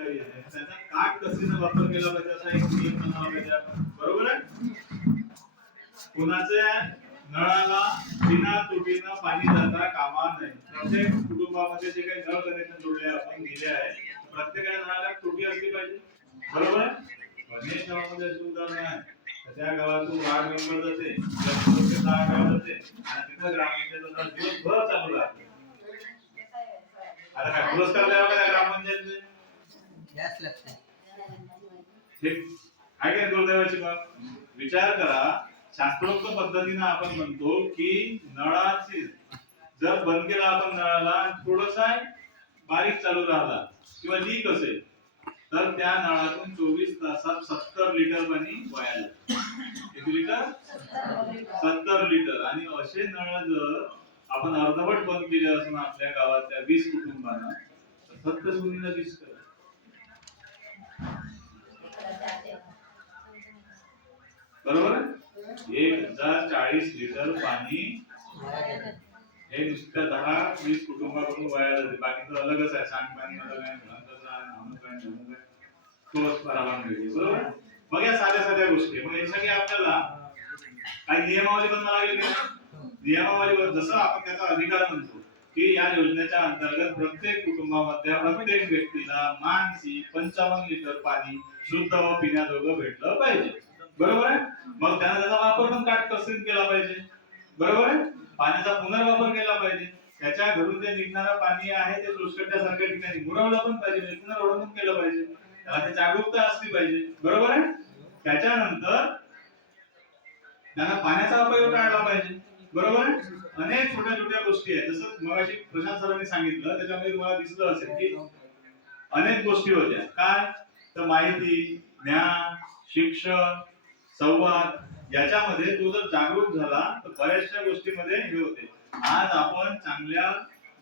अधिकारी आहे त्याचा काटकसरीने वापर केला पाहिजे असा एक नियम बनवला पाहिजे बरोबर आहे? कुणाच्या नळाला बिना पाणी जाता कामा नये. प्रत्येक कुटुंबामध्ये जे काही नळ कनेक्शन जोडले आपण आहे प्रत्येकाच्या नळाला त्रुटी असली पाहिजे. बरोबर आहे? गावामध्ये त्या गावातून वार्ड मेंबर जाते दहा गाव जाते. आणि तिथं ग्रामपंचायत दिवसभर चालू राहते. आता काय पुरस्कार द्यावा जास्त लागतं काय काय दुर्दैवाची बाब? विचार करा शास्त्रोक्त पद्धतीनं आपण म्हणतो की नळाची जर बंद केला आपण नळाला थोडसा बारीक चालू राहिला किंवा लीक असेल तर त्या नळातून चोवीस तासात सत्तर लिटर पाणी वाया किती लिटर? सत्तर लिटर. आणि असे नळ जर आपण अर्धवट बंद केले असून आपल्या गावातल्या वीस कुटुंबांना सत्तर शून्य वीस करा बरोबर आहे? एक हजार चाळीस लिटर पाणी हे नुसत्या दहा वीस कुटुंबाकडून वाया जाते. बाकीचं अलगच आहे. सांडपाणी अलग आहे परवानगी बरोबर मग या साध्या साध्या गोष्टी. मग यासाठी आपल्याला काही नियमावली बनवा लागेल नियमावली जसं आपण त्याचा अधिकार म्हणतो की या योजनेच्या अंतर्गत प्रत्येक कुटुंबामध्ये प्रत्येक व्यक्तीला मानसी पंचावन्न लिटर पाणी शुद्ध व पिण्याजोगं भेटलं पाहिजे बरोबर आहे मग त्यानं त्याचा वापर पण काटकसरीत केला पाहिजे बरोबर आहे पाण्याचा पुनर्वापर केला पाहिजे. त्याच्या घरून जे निघणारं पाणी आहे ते दुष्कट्यासारख्या ठिकाणी. मुरवलं पण पाहिजे म्हणजे पुनर्वळण केलं पाहिजे. त्याला ते जागरूकता असली पाहिजे. बरोबर आहे? त्याच्यानंतर त्यांना पाण्याचा अपयोग टाळला पाहिजे. बरोबर आहे? अनेक छोट्या छोट्या गोष्टी आहेत. जसं मगाशी प्रशांत सरांनी सांगितलं त्याच्यामध्ये तुम्हाला दिसलं असेल की अनेक गोष्टी होत्या. काय? तर माहिती ज्ञान शिक्षण संवाद. याच्यामध्ये तो जर जागरूक झाला तर बऱ्याचशा गोष्टीमध्ये हे होते. आज आपण चांगल्या